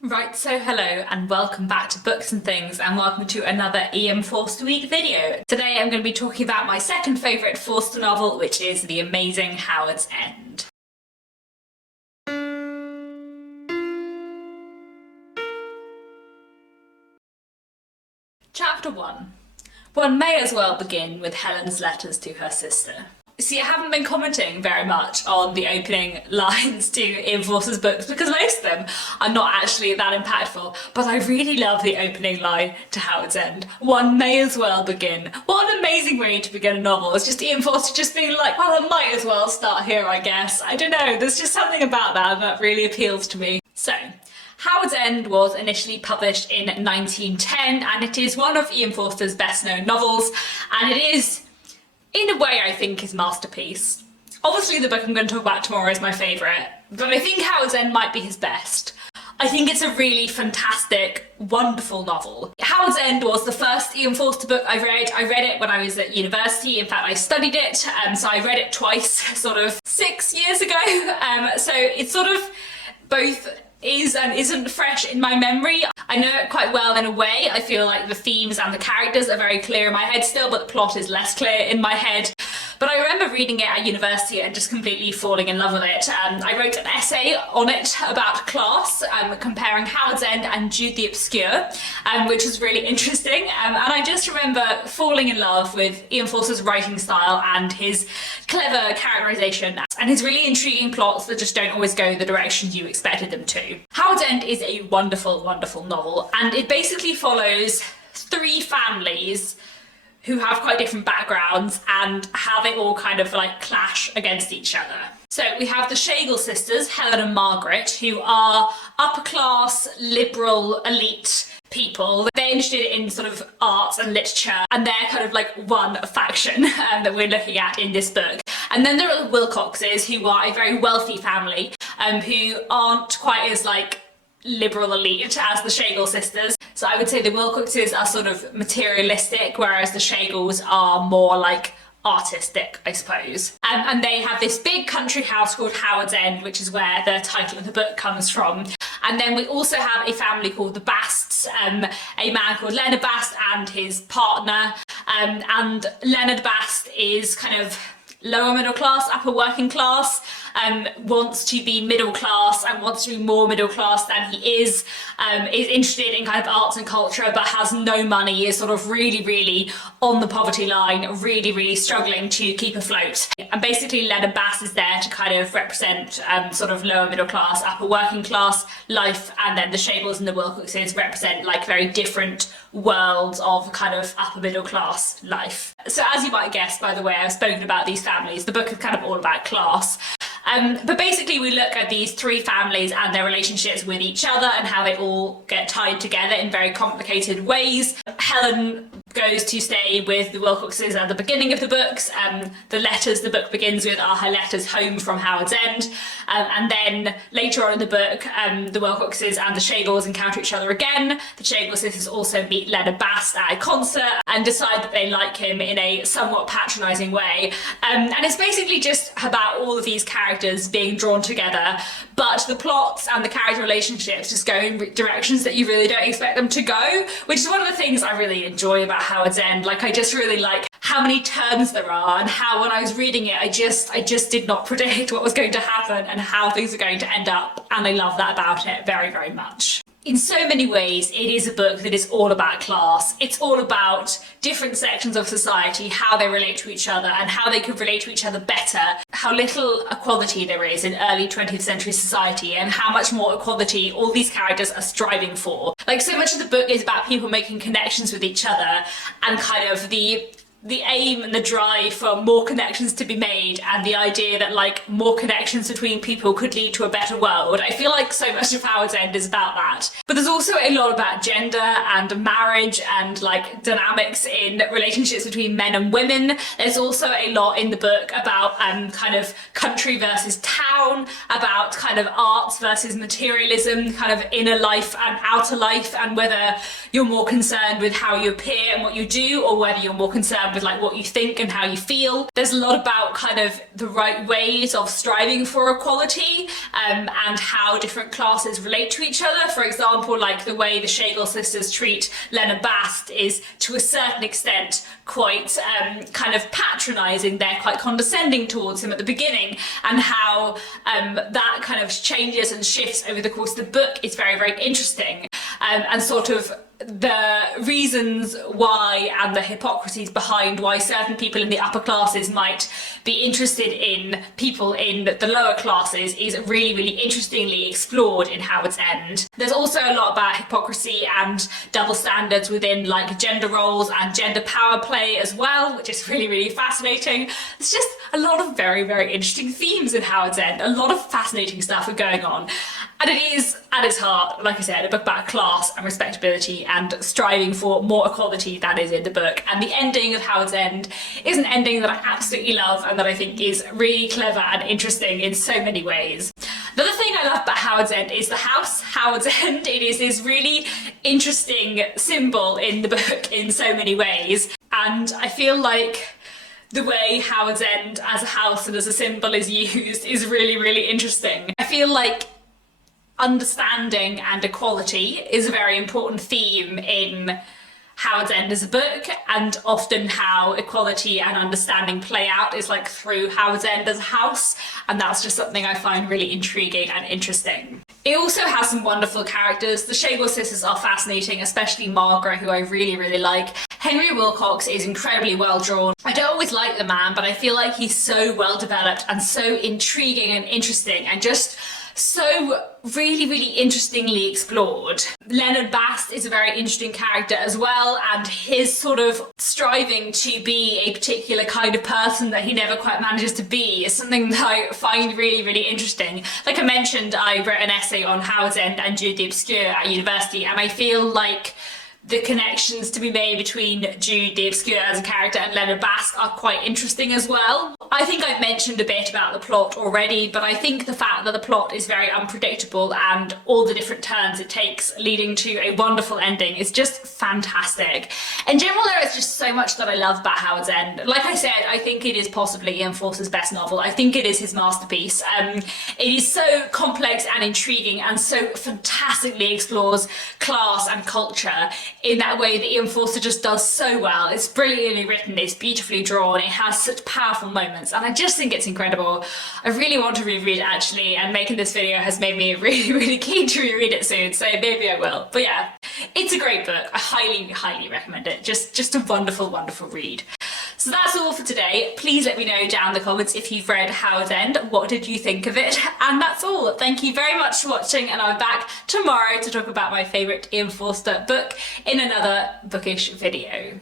Right, so hello and welcome back to Books and Things and welcome to another E.M. Forster Week video. Today I'm going to be talking about my second favourite Forster novel, which is The Amazing Howards End. Chapter 1. One may as well begin with Helen's letters to her sister. See, I haven't been commenting very much on the opening lines to Ian Forster's books because most of them are not actually that impactful, but I really love the opening line to Howards End. One may as well begin. What an amazing way to begin a novel. It's just Ian Forster just being like, well, I might as well start here, I guess. I don't know, there's just something about that really appeals to me. So, Howards End was initially published in 1910 and it is one of Ian Forster's best known novels, and it is, in a way, I think, his masterpiece. Obviously the book I'm going to talk about tomorrow is my favourite, but I think Howards End might be his best. I think it's a really fantastic, wonderful novel. Howards End was the first Ian Forster book I read. I read it when I was at university. In fact, I studied it, so I read it twice, sort of 6 years ago. So it's sort of both is and isn't fresh in my memory. I know it quite well in a way. I feel like the themes and the characters are very clear in my head still, but the plot is less clear in my head. But I remember reading it at university and just completely falling in love with it. I wrote an essay on it about class, comparing Howards End and Jude the Obscure, which was really interesting. And I just remember falling in love with Ian Forster's writing style and his clever characterisation and his really intriguing plots that just don't always go the direction you expected them to. Howards End is a wonderful, wonderful novel, and it basically follows three families who have quite different backgrounds and how they all kind of like clash against each other. So we have the Schlegel sisters, Helen and Margaret, who are upper class, liberal, elite people. They're interested in sort of arts and literature, and they're kind of like one faction that we're looking at in this book. And then there are the Wilcoxes, who are a very wealthy family, who aren't quite as like liberal elite as the Schlegel sisters. So I would say the Wilcoxes are sort of materialistic, whereas the Schlegels are more like artistic, I suppose. And they have this big country house called Howards End, which is where the title of the book comes from. And then we also have a family called the Basts, a man called Leonard Bast and his partner. And Leonard Bast is kind of lower middle class, upper working class, wants to be middle class and wants to be more middle class than he is interested in kind of arts and culture but has no money, is sort of really on the poverty line, really struggling to keep afloat. And basically Leonard Bass is there to kind of represent sort of lower middle class, upper working class life, and then the Schlegels and the Wilcoxes represent like very different worlds of kind of upper middle class life. So as you might guess by the way I've spoken about these families, the book is kind of all about class. But basically we look at these three families and their relationships with each other and how they all get tied together in very complicated ways. Helen goes to stay with the Wilcoxes at the beginning of the books. The letters the book begins with are her letters home from Howards End. And then later on in the book, the Wilcoxes and the Schlegels encounter each other again. The Schlegel sisters also meet Leonard Bast at a concert and decide that they like him in a somewhat patronising way. And it's basically just about all of these characters being drawn together, but the plots and the character relationships just go in directions that you really don't expect them to go, which is one of the things I really enjoy about Howards End. Like, I just really like how many turns there are and how when I was reading it I just did not predict what was going to happen and how things are going to end up, and I love that about it very much. In so many ways, it is a book that is all about class. It's all about different sections of society, how they relate to each other and how they could relate to each other better, how little equality there is in early 20th century society and how much more equality all these characters are striving for. Like, so much of the book is about people making connections with each other and kind of the aim and the drive for more connections to be made, and the idea that like more connections between people could lead to a better world. I feel like so much of Howards End is about that. But there's also a lot about gender and marriage and like dynamics in relationships between men and women. There's also a lot in the book about kind of country versus town, about kind of arts versus materialism, kind of inner life and outer life, and whether you're more concerned with how you appear and what you do, or whether you're more concerned and with like what you think and how you feel. There's a lot about kind of the right ways of striving for equality, and how different classes relate to each other. For example, like the way the Schlegel sisters treat Leonard Bast is to a certain extent quite kind of patronising. They're quite condescending towards him at the beginning, and how that kind of changes and shifts over the course of the book is very, very interesting, and sort of the reasons why and the hypocrisies behind why certain people in the upper classes might be interested in people in the lower classes is really, really interestingly explored in Howard's End. There's also a lot about hypocrisy and double standards within like gender roles and gender power play as well, which is really, really fascinating. It's just a lot of very, very interesting themes in Howard's End. A lot of fascinating stuff are going on. And it is, at its heart, like I said, a book about class and respectability and striving for more equality that is in the book. And the ending of Howard's End is an ending that I absolutely love and that I think is really clever and interesting in so many ways. The other thing I love about Howard's End is the house, Howard's End. It is this really interesting symbol in the book in so many ways. And I feel like the way Howard's End as a house and as a symbol is used is really, really interesting. I feel like understanding and equality is a very important theme in Howard's End as a book, and often how equality and understanding play out is like through Howard's End as a house, and that's just something I find really intriguing and interesting. It also has some wonderful characters. The Schlegel sisters are fascinating, especially Margaret, who I really, really like. Henry Wilcox is incredibly well drawn. I don't always like the man, but I feel like he's so well developed and so intriguing and interesting and just so really, really interestingly explored. Leonard Bast is a very interesting character as well, and his sort of striving to be a particular kind of person that he never quite manages to be is something that I find really, really interesting. Like I mentioned, I wrote an essay on Howard's End and Jude the Obscure at university, and I feel like the connections to be made between Jude the Obscure as a character and Leonard Bast are quite interesting as well. I think I've mentioned a bit about the plot already, but I think the fact that the plot is very unpredictable and all the different turns it takes leading to a wonderful ending is just fantastic. In general, there is just so much that I love about Howard's End. Like I said, I think it is possibly Ian Forster's best novel. I think it is his masterpiece. It is so complex and intriguing and so fantastically explores class and culture in that way that Ian Forster just does so well. It's brilliantly written, it's beautifully drawn, it has such powerful moments, and I just think it's incredible. I really want to reread it actually, and making this video has made me really, really keen to reread it soon, so maybe I will. But yeah, it's a great book. I highly, highly recommend it. Just a wonderful, wonderful read. So that's all for today. Please let me know down in the comments if you've read Howard's End. What did you think of it? And that's all. Thank you very much for watching, and I'll be back tomorrow to talk about my favourite Ian Forster book in another bookish video.